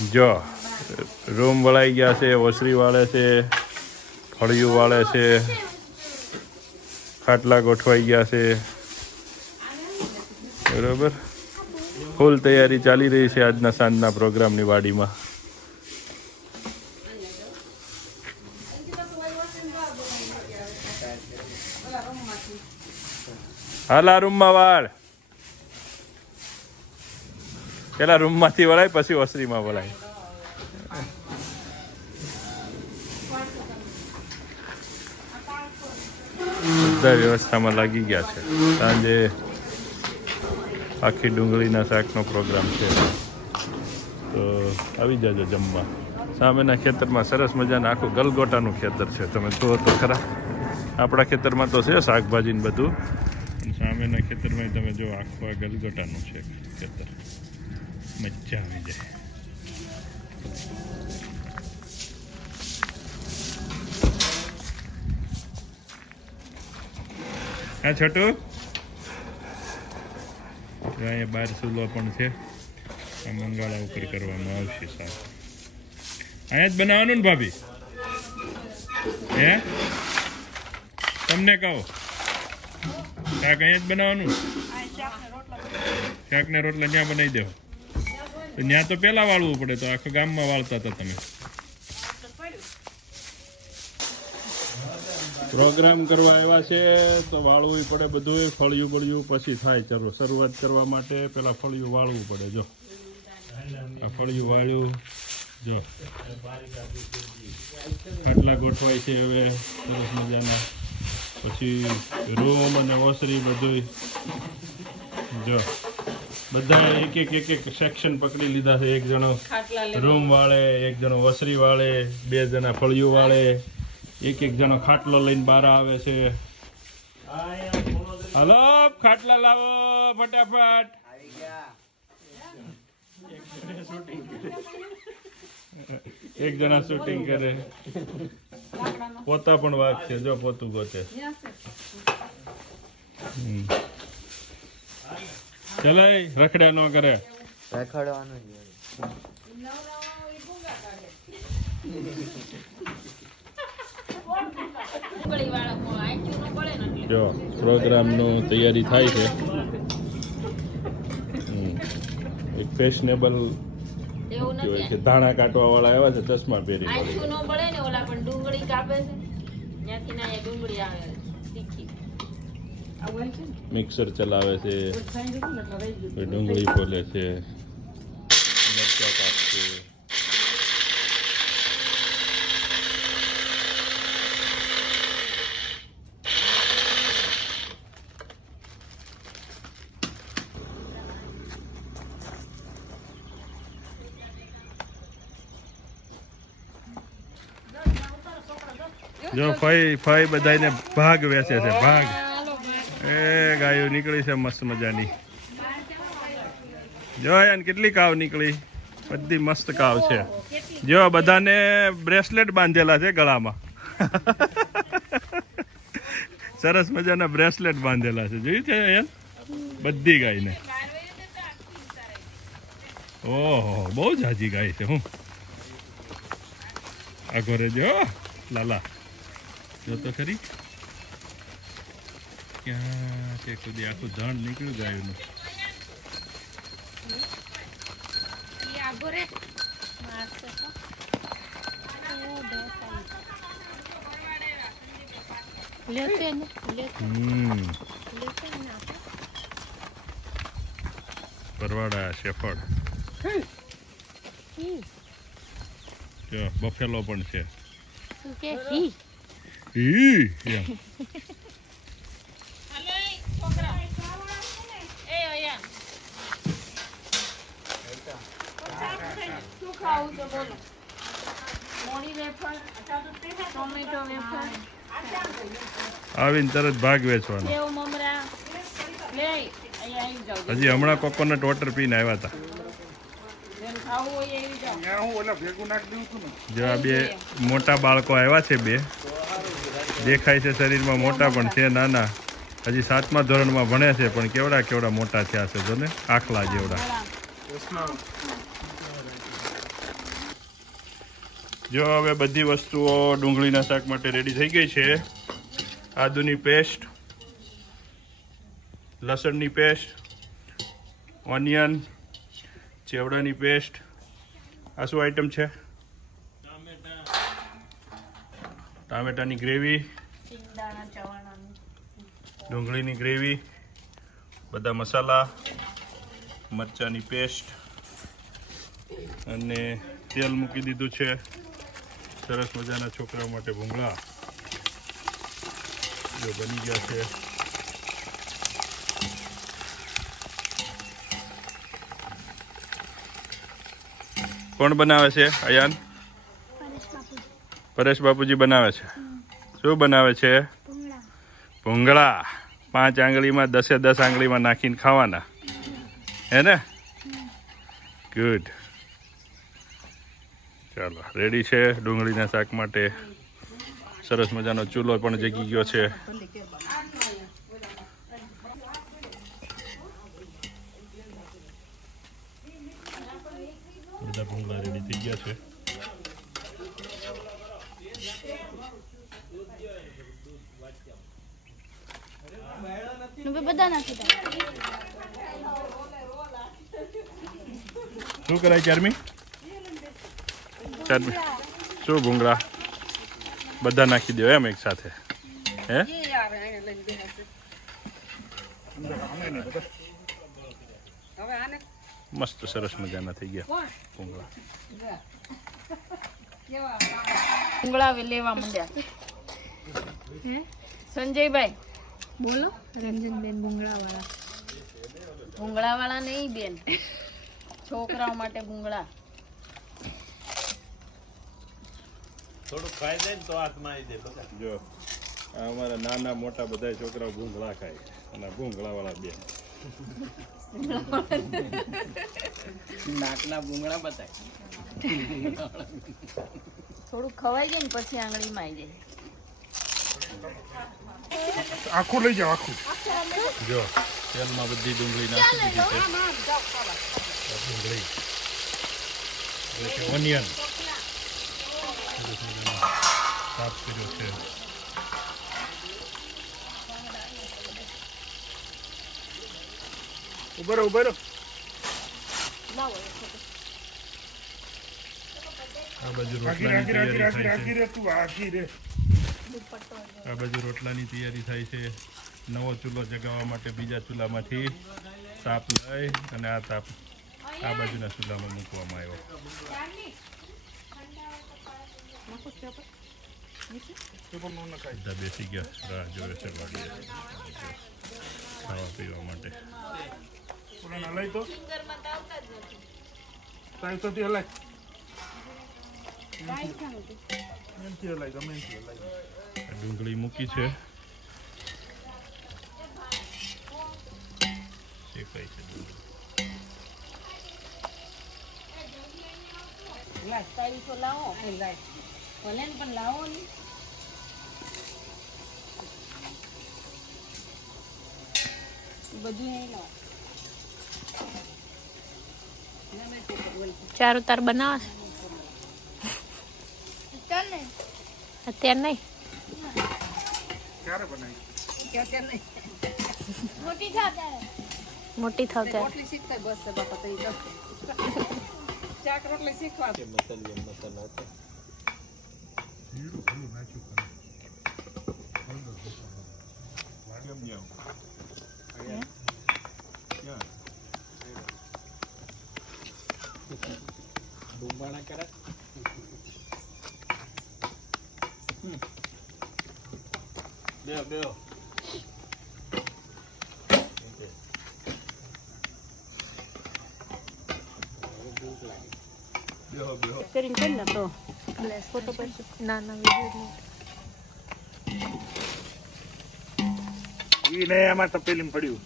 જો રૂમ વળાઈ ગયા છે, ઓસરી વાળે છે, ફળિયું વાળે છે, ખાટલા ગોઠવાઈ ગયા છે. બરોબર, ફૂલ તૈયારી ચાલી રહી છે આજના સાંજના પ્રોગ્રામની વાડીમાં. હાલ આ રૂમમાં વાળ, પેલા રૂમમાંથી વળાય પછી ઓસરીમાં વળાય. બધા વ્યવસ્થામાં લાગી ગયા છે. સાંજે આખી ડુંગળીના શાકનો પ્રોગ્રામ છે, તો આવી જાજો જમવા. સામેના ખેતરમાં સરસ મજાના આખું ગલગોટાનું ખેતર છે, તમે જુઓ તો ખરા. આપણા ખેતરમાં તો છે શાકભાજી ને બધું, સામેના ખેતરમાં તમે જો આખું આ ગલગોટાનું છે ખેતર. મજા આવી જાય. હા છોટું, અહીંયા બાર ચૂલો પણ છે, આ મંગાળા ઉપર કરવામાં આવશે શાક. અહીંયા જ બનાવવાનું ને ભાભી? હે, તમને કહો શાક અહીંયા જ બનાવવાનું? શાક ને રોટલા ત્યાં બનાવી દેવો. તો ત્યાં તો પેલા વાળવું પડે, તો આખા ગામમાં વાળતા હતા તમે. પ્રોગ્રામ કરવા આવ્યા છે તો વાળવું પડે બધું. ફળિયું બળિયું પછી થાય. ચાલો, શરૂઆત કરવા માટે પેલા ફળિયું વાળવું પડે. જો આ ફળિયું વાળ્યું, જો ખાટલા ગોઠવાય છે હવે સરસ મજાના. પછી રૂમ અને ઓસરી બધું, જો બધા એક એક સેક્શન પકડી લીધા છે. એક જણો રૂમ વાળે, એક જણો ઓસરી વાળે, 2 જણા ફળિયું વાળે, એક જણો ખાટલો લઈને બહાર આવે છે. હાલો, ખાટલા લાવો ફટાફટ. એક જણા શૂટિંગ કરે, પોતા પણ વાગ છે. જો પોતું ગોતે. ચલાય, રખડ્યા ન કરે. રખડવાનું જો પ્રોગ્રામનું તૈયારી થાય છે. એક ફેશનેબલ કે ધાણા કાટવા વાળા આવ્યા છે, ચશ્મા પહેરી. મિક્સર ચલાવે છે, ડુંગળી ફોલે છે, મરચાં કાપશે. જો ફઈ બધાને ભાગ વેચે છે, ભાગ. એ ગાયો નીકળી છે મસ્ત મજાની. જો યાર કેટલી કાવ નીકળી, બધી મસ્ત કાવ છે. જો બધાને બ્રેસલેટ બાંધેલા છે ગળામાં. સરસ મજાના બ્રેસલેટ બાંધેલા છે, જોયું છે યાર બધી ગાયને. ઓહો, બહુ જાજી ગાય છે. હું આ ઘરે જો લાલા, જો તો ખરી ક્યાં છે. કદી આખું ધણ નીકળ્યું ગાયનું. પરવાડા શેફર્ડ, જો બફેલો પણ છે. આવીને તરત ભાગ વેચવાનો. હજી હમણાં કોકોનટ વોટર પીને આવ્યા હતા. જો આ 2 મોટા બાળકો આવ્યા છે. 2 દેખાય છે શરીરમાં મોટા પણ છે નાના. હજી 7મા ધોરણમાં ભણે છે, પણ કેવડા મોટા થયા છે. જો ને, આખલા જેવડા. જો હવે બધી વસ્તુઓ ડુંગળીના શાક માટે રેડી થઈ ગઈ છે. આદુની પેસ્ટ, લસણની પેસ્ટ, ઓનિયન, ચેવડાની પેસ્ટ. આ શું આઈટમ છે? ટામેટાની ગ્રેવી, ડુંગળીની ગ્રેવી, બધા મસાલા, મરચાંની પેસ્ટ અને તેલ મૂકી દીધું છે. સરસ મજાના છોકરાઓ માટે ભૂંગળા જો બની ગયા છે. કોણ બનાવે છે? અયાન? પરેશ બાપુજી બનાવે છે. શું બનાવે છે? ભૂંગળા. 5 આંગળીમાં 10 આંગળીમાં નાખીને ખાવાના, હે ને? ગુડ. ચાલો, રેડી છે ડુંગળીના શાક માટે. સરસ મજાનો ચૂલો પણ જગી ગયો છે. બધા ભૂંગળા રેડી થઈ ગયા છે. શું કરાય ચારમી? શું ભૂંગળા બધા નાખી દો એમ એક સાથે? હે, મસ્ત સરસ મજાના થઈ ગયા ભૂંગળા. ભૂંગળા લેવા માંડ્યા. સંજયભાઈ બોલો. રંજનબેન ભૂંગળા વાળા નહીં બેન, છોકરાઓ માટે ભૂંગળા. થોડું ખાઈ જાય ને તો હાથમાં આવી દે. જો આ અમારા નાના મોટા બધા છોકરાઓ ભૂંગળા ખાય અને ભૂંગળા વાળા બેન. નાકના ભૂંગળા બતાય. થોડું ખવાઈ જાય ને પછી આંગળીમાં આવી જાય. આખું લઈ જાઓ, આખું. જો તેલમાં બધી ડુંગળી નાખી દીધી છે. ડુંગળી ઓનિયન સાફ કર્યો છે. ઉભરો ઉભરો. આ બાજુ રોટલાની તૈયારી થાય છે. આ બાજુ રોટલાની તૈયારી થાય છે. નવો ચૂલો જગાવવા માટે બીજા ચૂલામાંથી તાપ લઈ અને આ તાપ આ બાજુના ચૂલામાં મૂકવામાં આવ્યો. બધા બેસી ગયા, રાહ જોવે છે વાડીએ ખાવા પીવા માટે. ડુંગળી મૂકી છે, શેકાય છે ચાર ઉતાર બનાવે અત્યારે નહીં. મોટી થાવ ત્યારે ડુંબાણા કરે. બે કરીને કરી નાખો. ફોટો પડશે. ના ના વિડીયો ઈ ને આમાં તપેલીમાં પડ્યું.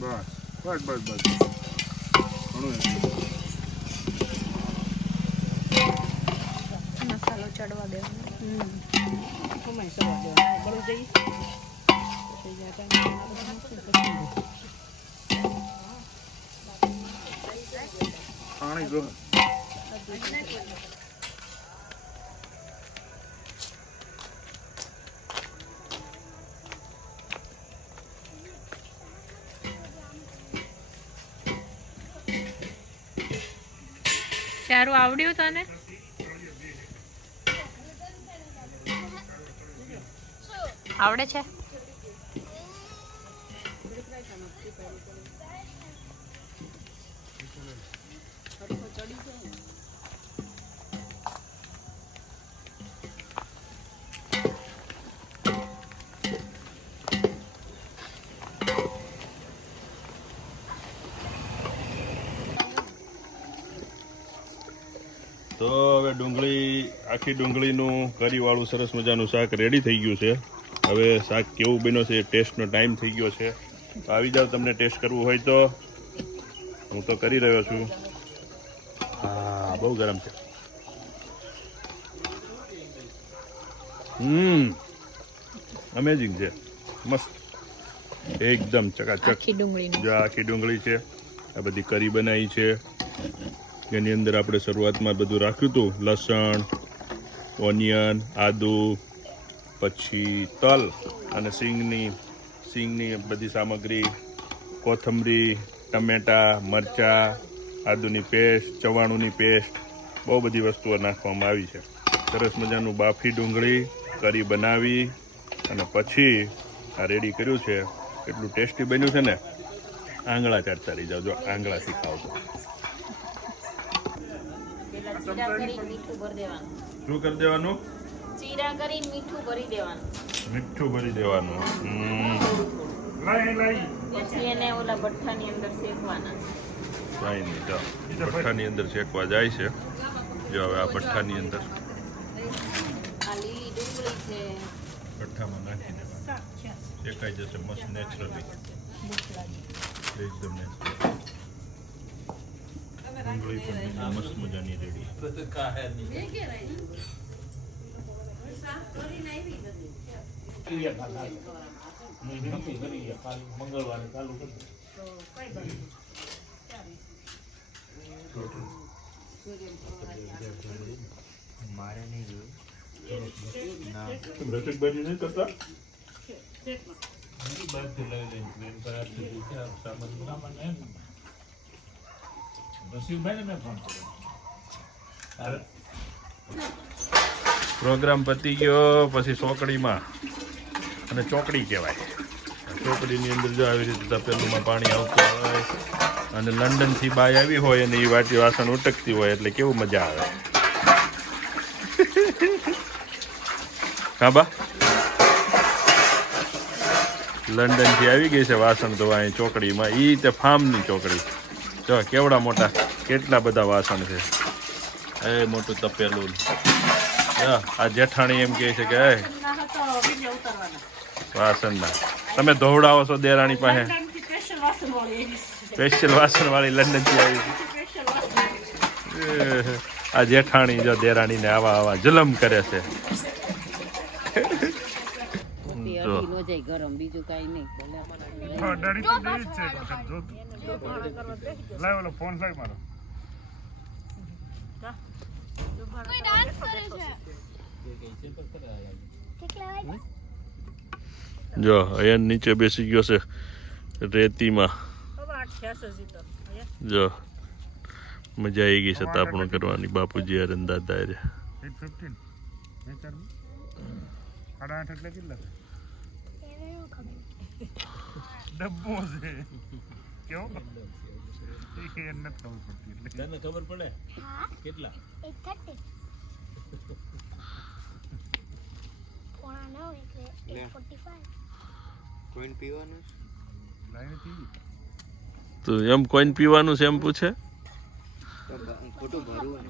બસ બસ બસ બસ ઘણું. મસાલો ચડવા દેવાનો. પાણી જો ચારું આવડ્યું તને? આવડે છે? તો હવે આખી ડુંગળીનું કરીવાળું સરસ મજાનું શાક રેડી થઈ ગયું છે. હવે શાક કેવું બન્યું છે એ ટેસ્ટનો ટાઈમ થઈ ગયો છે. આવી જાવ, તમને ટેસ્ટ કરવું હોય તો. હું તો કરી રહ્યો છું. હા, બહુ ગરમ છે. અમેઝિંગ છે, મસ્ત, એકદમ ચકાચક. આખી ડુંગળીનું. જો આખી ડુંગળી છે, આ બધી કરી બનાવી છે. એની અંદર આપણે શરૂઆતમાં બધું રાખ્યું હતું, લસણ, ઓનિયન, આદુ, પછી તલ અને સિંગની બધી સામગ્રી, કોથમરી, ટમેટા, મરચાં, આદુની પેસ્ટ, ચવાણુંની પેસ્ટ, બહુ બધી વસ્તુઓ નાખવામાં આવી છે. સરસ મજાનું બાફી ડુંગળી કરી બનાવી અને પછી આ રેડી કર્યું છે. એટલું ટેસ્ટી બન્યું છે ને, આંગળા ચાટતા રહી જાવ જો આંગળા શીખાવ તો. પેલા જીરા કરી મીઠું ભરી દેવાનું. શું કરી દેવાનું? જીરા કરી મીઠું ભરી દેવાનું. મીઠું ભરી દેવાનું. પછી એને ઓલા ભઠ્ઠાની અંદર શેકવાના. કાંઈ નહીં, જો ભઠ્ઠાની અંદર શેકવા જાય છે. જો હવે આ ભઠ્ઠાની અંદર આ લીલી ડુંગળી છે. ભઠ્ઠામાં નાખી દેવાનું, શેકાઈ જશે મસ્ત નેચરલી, એકદમ નેચરલ. ડુંગળી પણ મસ્ત મજાની રેડી. રસિકભાઈ નહીં કરતા? પ્રોગ્રામ પતી ગયો પછી ચોકડીમાં, અને ચોકડી કહેવાય. ચોકડીની અંદર જો આવી રીતે તપેલુંમાં પાણી આવતું હોય અને લંડનથી બાય આવી હોય અને એ વાટી વાસણ ઉટકતી હોય એટલે કેવું મજા આવે. હા બા, લંડનથી આવી ગઈ છે વાસણ ધોવા અહીં ચોકડીમાં. એ તે ફાર્મની ચોકડી. જો કેવડા મોટા, કેટલા બધા વાસણ છે. એ મોટું તપેલું. આ જેઠાણી એમ કહે છે કે વાસણના તમે ધોવડાવો છો દેરાણી પાસે? સ્પેશિયલ વાસણ વાળી લંડનથી આવી. આ જેઠાણી જો દેરાણીને આવા જલમ કરે છે. ગરમ બીજું કઈ નહીં. જો અહીંયા નીચે બેસી ગયો છે રેતીમાં. જો મજા આવી ગઈ છે તાપણું કરવાની બાપુજી યાર દાદા રે. ખબર પડે કેટલા? તો એમ કોઈને પીવાનું છે એમ પૂછે? ખોટું ભરવું